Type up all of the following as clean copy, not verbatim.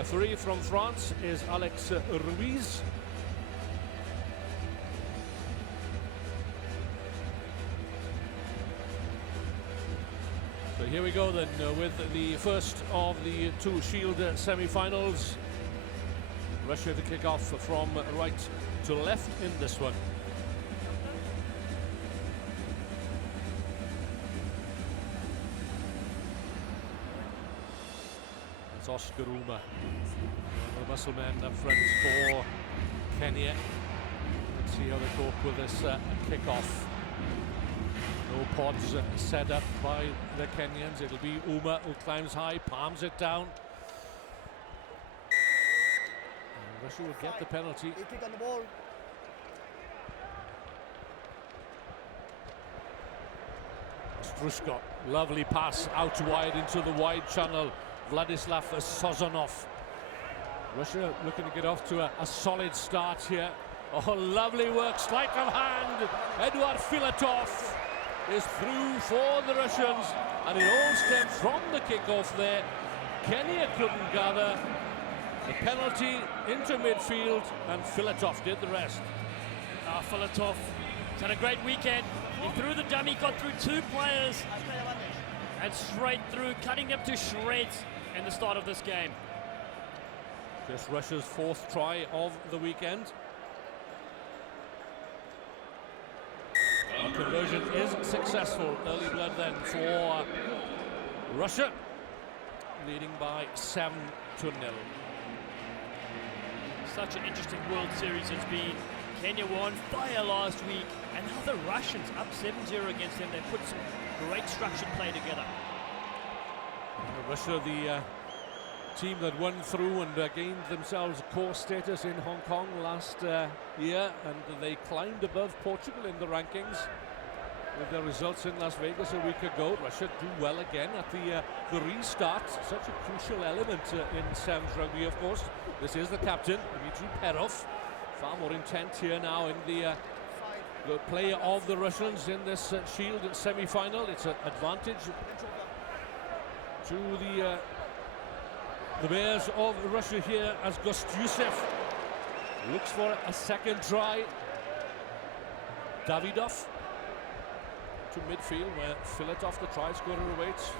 Referee from France is Alex Ruiz. So here we go then with the first of the two Shield semi-finals. Russia to kick off from right to left in this one. It's Oscar Uma, the muscle man up front for Kenya. Let's see how they cope with this kick-off. No pods set up by the Kenyans. It'll be Uma who climbs high, palms it down. And Russia will get the penalty. Kick on the ball. Strushko, lovely pass out wide into the wide channel. Vladislav Sozonov. Russia looking to get off to a solid start here. Oh, lovely work, sleight of hand. Eduard Filatov is through for the Russians, and it all stems from the kickoff there. Kenya couldn't gather. The penalty into midfield, and Filatov did the rest. Filatov has had a great weekend. He threw the dummy, got through two players, and straight through, cutting them to shreds in the start of this game. Just Russia's fourth try of the weekend. The conversion is successful. Early blood then for Russia, leading by 7-0. Such an interesting World Series it's been. Kenya won fire last week, and now the Russians up 7-0 against them. They put some great structured play together. Russia, the team that won through and gained themselves core status in Hong Kong last year, and they climbed above Portugal in the rankings with their results in Las Vegas a week ago. Russia do well again at the restart, such a crucial element in Sevens rugby, of course. This is the captain, Dmitry Perov, far more intent here now in the play of the Russians in this Shield semi-final. It's an advantage to the Bears of Russia here as Gostyusev looks for a second try. Davidov to midfield where Filatov, the try scorer, awaits.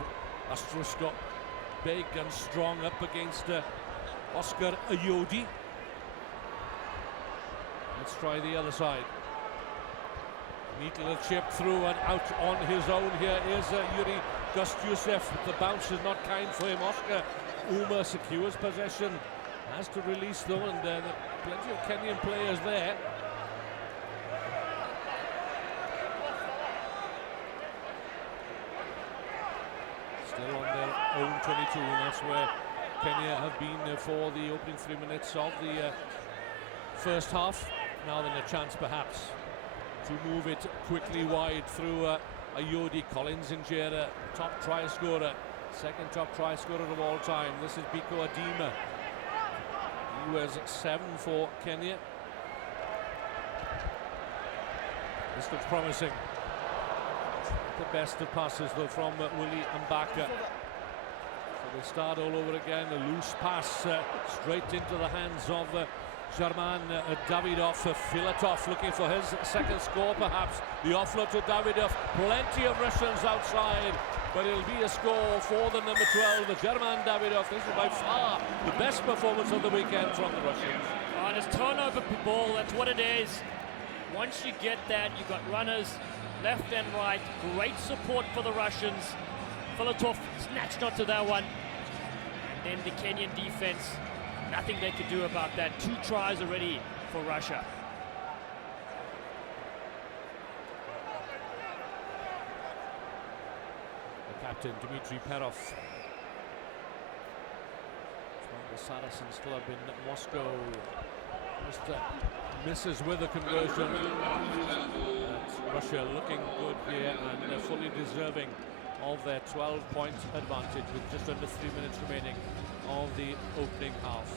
Astrushko, big and strong up against Oscar Ayodi. Let's try the other side. Neat little chip through and out on his own. Here is Yuri Gostyusev. The bounce is not kind for him. Oscar Uma secures possession, has to release though, and plenty of Kenyan players there. Still on their own 22, and that's where Kenya have been for the opening 3 minutes of the first half. Now then a chance perhaps to move it quickly wide through Ayodi. Collins Injera, top try scorer, second top try scorer of all time. This is Biko Adima. He was 7 for Kenya. This looks promising. The best of passes though from Willie Mbaka. So they start all over again. A loose pass straight into the hands of German Davidov. Filatov looking for his second score perhaps. The offload to Davidov. Plenty of Russians outside, but it'll be a score for the number 12, the German Davidov. This is by far the best performance of the weekend from the Russians. And it's turnover ball, that's what it is. Once you get that, you've got runners left and right. Great support for the Russians. Filatov snatched onto that one. And then the Kenyan defense, nothing they could do about that. 2 tries already for Russia. The captain, Dmitry Perov, from the Saracens club in Moscow, just misses with a conversion. Russia looking good here and fully deserving of their 12-point advantage with just under 3 minutes remaining of the opening half.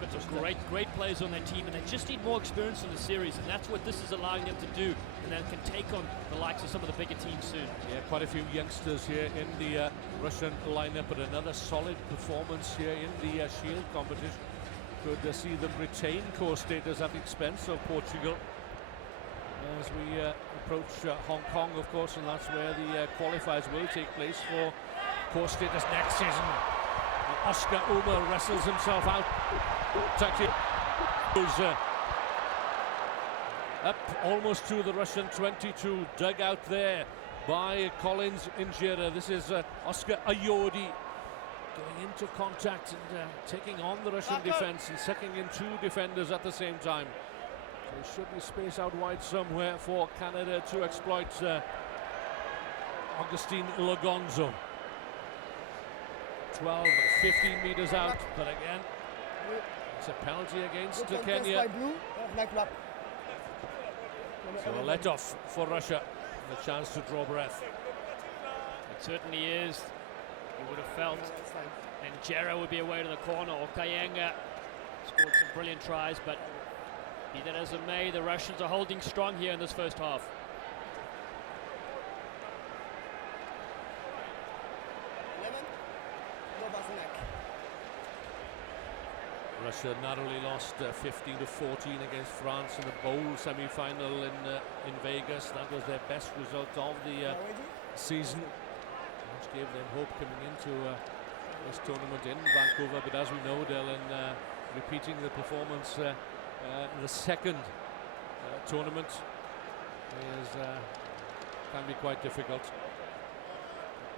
But some great players on their team, and they just need more experience in the series, and that's what this is allowing them to do, and they can take on the likes of some of the bigger teams soon. Yeah, quite a few youngsters here in the Russian lineup, but another solid performance here in the Shield competition. Could see them retain core status at the expense of Portugal as we approach Hong Kong, of course, and that's where the qualifiers will take place for core status next season. Oscar Uma wrestles himself out. Taki goes up almost to the Russian 22, dug out there by Collins Injera. This is Oscar Ayodi going into contact and taking on the Russian defense and sucking in two defenders at the same time. There should be space out wide somewhere for Canada to exploit Augustine Logonzo. 12, 15 meters out, but again, it's a penalty against Kenya. So a let-off for Russia, and a chance to draw breath. It certainly is. You would have felt, and Jera would be away to the corner, or Kayanga scored some brilliant tries, but be that as it may, the Russians are holding strong here in this first half. Russia narrowly lost 15 to 14 against France in the bowl semi-final in Vegas. That was their best result of the season, which gave them hope coming into this tournament in Vancouver. But as we know, Dylan, repeating the performance in the second tournament can be quite difficult.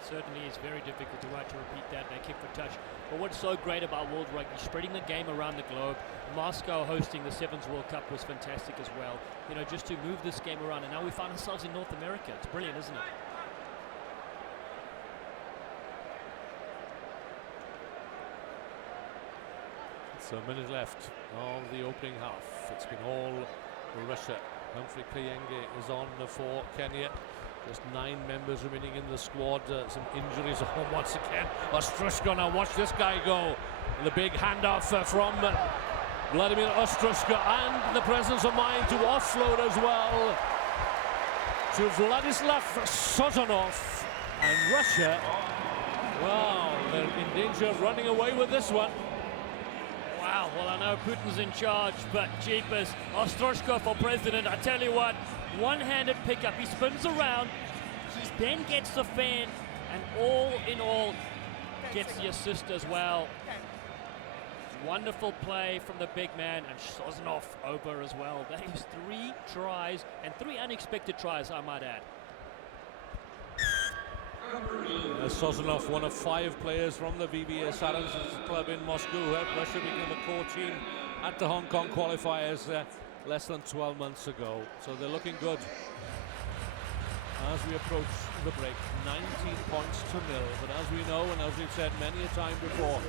Certainly is very difficult to repeat that, and kick for touch. But what's so great about World Rugby, spreading the game around the globe. Moscow hosting the Sevens World Cup was fantastic as well. You know, just to move this game around, and now we find ourselves in North America. It's brilliant, isn't it? So a minute left of the opening half. It's been all Russia. Humphrey Kayenge is on for Kenya. Just 9 members remaining in the squad. Some injuries at home once again. Ostrushko, now watch this guy go. The big handoff from Vladimir Ostrushko, and the presence of mind to offload as well to Vladislav Sozonov. And Russia, wow, they're in danger of running away with this one. Wow, well, I know Putin's in charge, but jeepers, Ostroshko for president. I tell you what, one-handed pickup, he spins around, he then gets the fan, and all in all, gets the assist as well. Wonderful play from the big man, and Sozonov over as well. That is 3 tries, and 3 unexpected tries, I might add. Sozonov, one of 5 players from the VBA Sarans club in Moscow, who helped Russia become a core team at the Hong Kong qualifiers less than 12 months ago. So they're looking good as we approach the break. 19 points to 0. But as we know, and as we've said many a time before,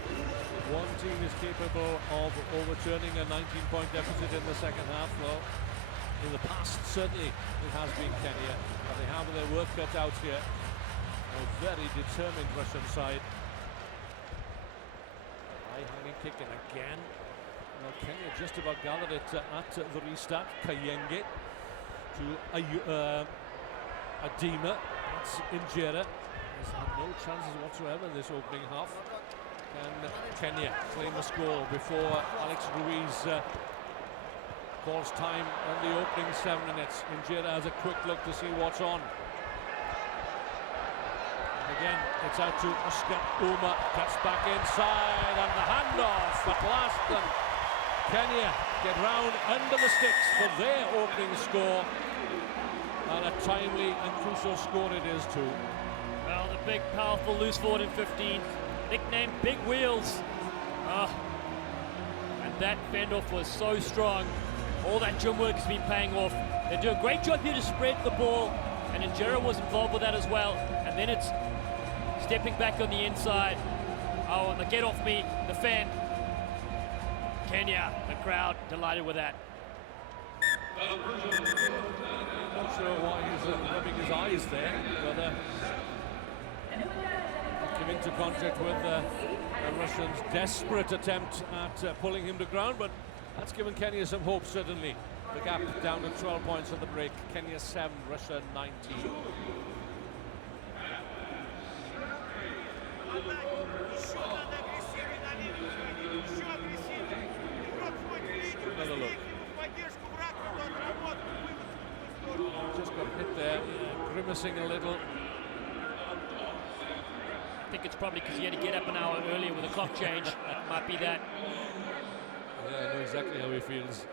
one team is capable of overturning a 19-point deficit in the second half. Well, in the past, certainly it has been Kenya, but they have their work cut out here. A very determined Russian side. High-hanging kick, and again, well, Kenya just about gathered it at the restart. Kayenge to Adima. That's Injera. Has had no chances whatsoever in this opening half. Can Kenya claim a score before Alex Ruiz calls time on the opening 7 minutes? Injera has a quick look to see what's on. Again, it's out to Oscar Uma, cuts back inside, and the handoff at last, and Kenya get round under the sticks for their opening score, and a timely and crucial score it is too. Well, the big, powerful loose forward in 15, nicknamed Big Wheels. And that fend-off was so strong. All that gym work has been paying off. They do a great job here to spread the ball, and Injera was involved with that as well. And then it's stepping back on the inside. Oh, and the get off me, the fan. Kenya, the crowd, delighted with that. Not sure why he's rubbing his eyes there, but came into contact with the Russians' desperate attempt at pulling him to ground, but that's given Kenya some hope, certainly. The gap down to 12 points at the break. Kenya 7, Russia 19. Another look. Just got hit there, grimacing a little. I think it's probably because he had to get up an hour earlier with a clock change. That might be that. Yeah, I know exactly how he feels.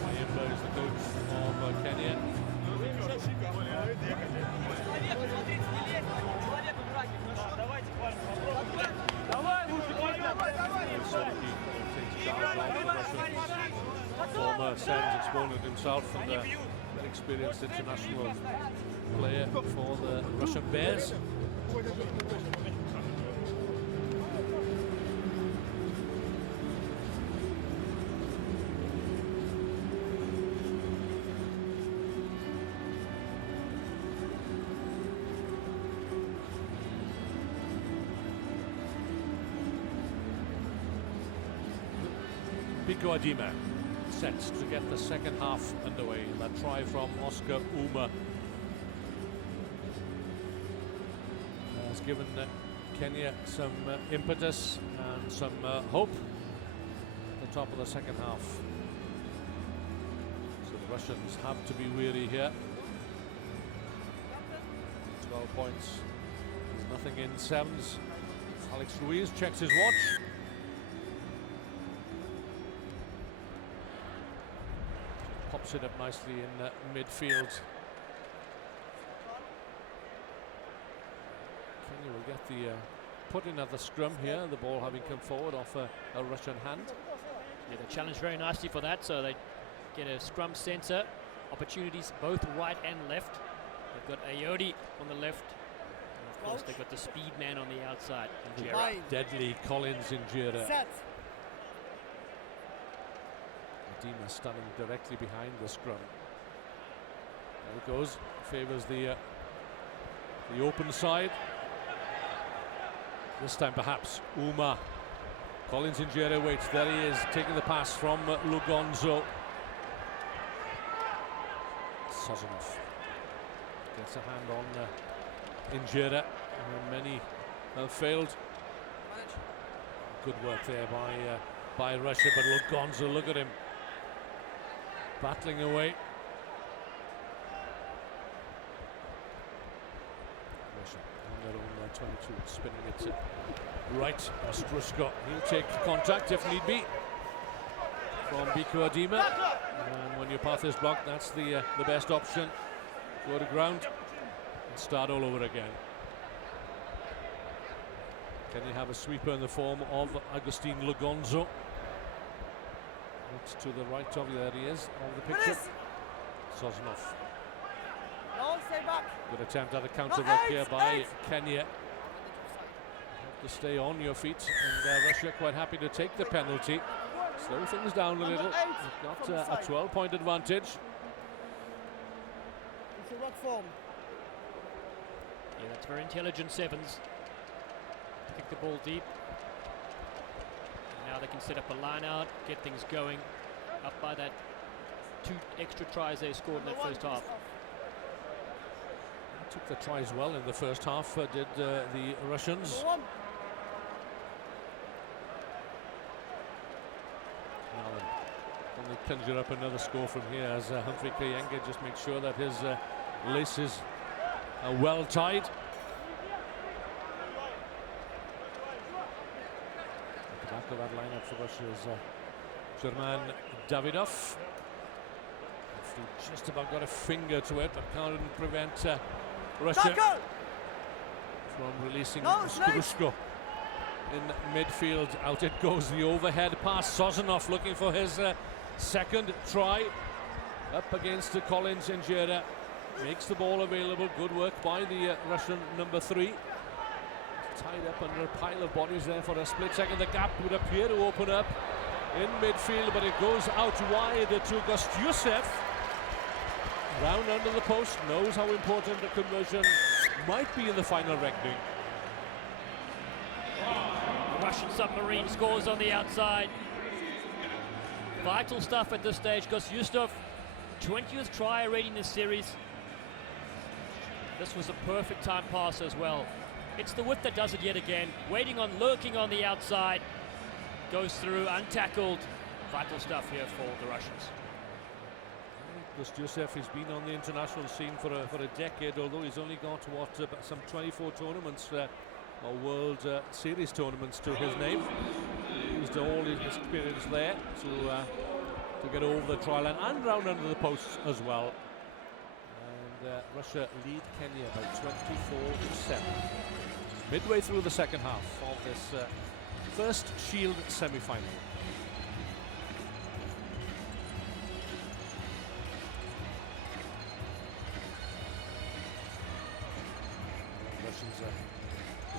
Mayimba is the coach of Kenya. Former Sevens exponent himself and an experienced international player for the Russian Bears. Biko Adima sets to get the second half underway. That try from Oscar Uma has given Kenya some impetus and some hope at the top of the second half. So the Russians have to be weary here. 12 points. There's nothing in sevens. Alex Ruiz checks his watch. Pops it up nicely in midfield. Kenya will get the put in at the scrum here, the ball having come forward off a Russian hand. Yeah, they challenge very nicely for that, so they get a scrum sensor. Opportunities both right and left. They've got Ayodi on the left, and of course they've got the speed man on the outside. Deadly Collins in Jira. Adima standing directly behind the scrum. There it goes, favours the open side. This time perhaps Uma. Collins in Jira waits, there he is, taking the pass from Lugonzo. Sozanov gets a hand on Injera, and many have failed. Good work there by Russia, but Lugonzo, look at him, battling away. Russia on their own 22, spinning it right. Ostrusko, he'll take contact if need be from Biko Adima. And when your path is blocked, that's the best option. Go to ground and start all over again. Can you have a sweeper in the form of Agustin Lugonzo? It's to the right of you, there he is, on the picture. Sozanov. Good attempt at a counter work here by Kenya. Have to stay on your feet, and Russia quite happy to take the penalty. Slow things down a little. You've got a 12-point advantage. It's a rock form. Yeah, that's very intelligent sevens. Kick the ball deep. And now they can set up a line out, get things going. Up by that 2 extra tries they scored in that first half. Took the tries well in the first half, did the Russians. Only conjure up another score from here as Humphrey Kayenga just makes sure that his laces are well tied. At the back of that lineup for Russia is German Davidov. Just about got a finger to it, but can't prevent Russia from releasing Skrushko in midfield. Out it goes, the overhead pass. Sozanov looking for his second try. Up against Collins Injera. Makes the ball available. Good work by the Russian number 3. Tied up under a pile of bodies there for a split second. The gap would appear to open up in midfield, but it goes out wide to Gostyusev. Round under the post, knows how important the conversion might be in the final reckoning. Russian submarine scores on the outside. Vital stuff at this stage because Yustov, 20th try already in this series. This was a perfect time pass as well. It's the width that does it yet again. Waiting on, lurking on the outside. Goes through, untackled. Vital stuff here for the Russians. Joseph has been on the international scene for a decade, although he's only got some 24 tournaments or World Series tournaments to his name. Used all his experience there to get over the try line and round under the posts as well. And Russia lead Kenya by 24-7. Midway through the second half of this first Shield semi-final.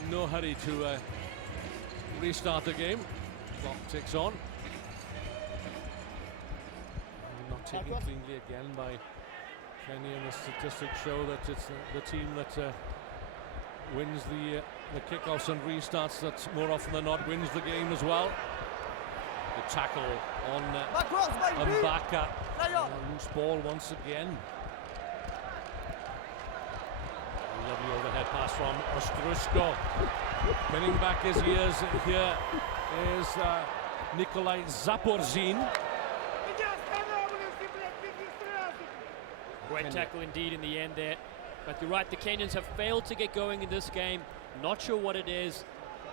No hurry to restart the game. Clock ticks on. Not taken cleanly again by Kenya. And the statistics show that it's the team that wins the kickoffs and restarts that more often than not wins the game as well. The tackle on Mbaka. Loose ball once again. Lovely overhead pass from Ostrushko. Pinning back his ears here is Nikolai Zaporzin. Great tackle indeed in the end there. But you're right, the Kenyans have failed to get going in this game. Not sure what it is.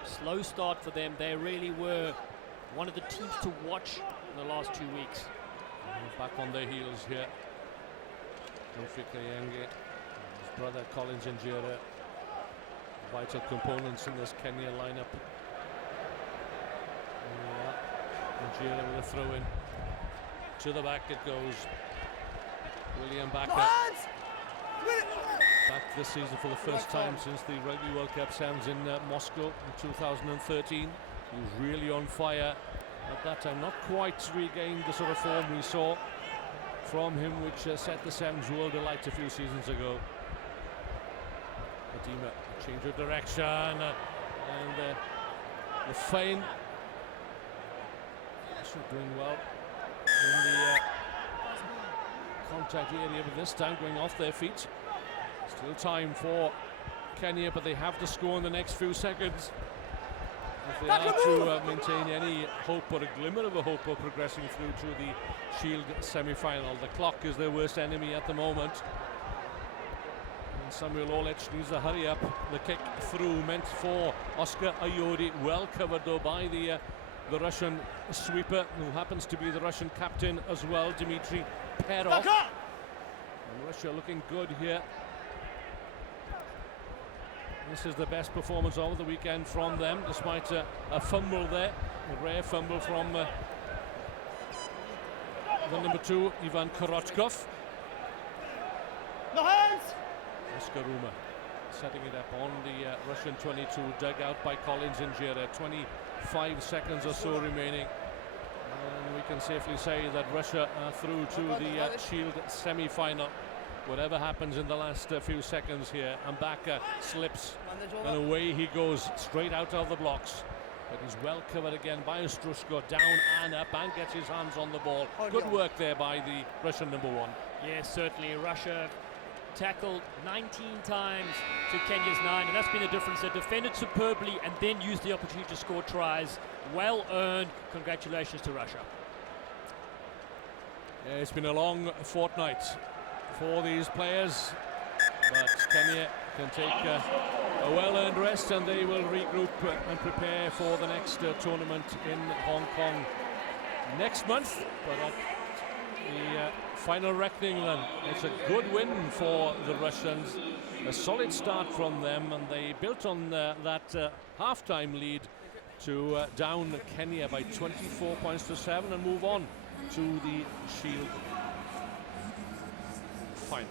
Slow start for them. They really were one of the teams to watch in the last 2 weeks. Back on their heels here. Brother Collins Injera, vital components in this Kenya lineup. Injera with a throw in. To the back it goes. William back this season for the first time since the Rugby World Cup ends in Moscow in 2013. He was really on fire at that time. Not quite regained the sort of form we saw from him, which set the Sevens world alight a few seasons ago. Adima, change of direction, and the feint. Doing well in the contact area, but this time going off their feet. Still time for Kenya, but they have to score in the next few seconds if they are to maintain any hope or a glimmer of a hope of progressing through to the Shield semi-final. The clock is their worst enemy at the moment. Samuel Olic needs to hurry up. The kick through meant for Oscar Ayodi, well covered though by the Russian sweeper, who happens to be the Russian captain as well, Dmitry Perov. And Russia looking good here. This is the best performance of the weekend from them, despite a fumble there, a rare fumble from the number 2, Ivan Korotkov. No hands! Oskaruma setting it up on the Russian 22, dug out by Collins Injera. 25 seconds or so remaining, and we can safely say that Russia are through to the Shield semi-final. Whatever happens in the last few seconds here, Mbaka slips and away he goes straight out of the blocks, but he's well covered again by Ostrushko, down and up, and gets his hands on the ball. Good work there by the Russian number 1. Yes, certainly. Russia tackled 19 times to Kenya's 9, and that's been the difference. They defended superbly and then used the opportunity to score tries. Well earned. Congratulations to Russia. Yeah, it's been a long fortnight for these players, but Kenya can take a well-earned rest, and they will regroup and prepare for the next tournament in Hong Kong next month. But at the final reckoning, then, it's a good win for the Russians, a solid start from them, and they built on that half-time lead to down Kenya by 24 points to 7 and move on to the Shield final.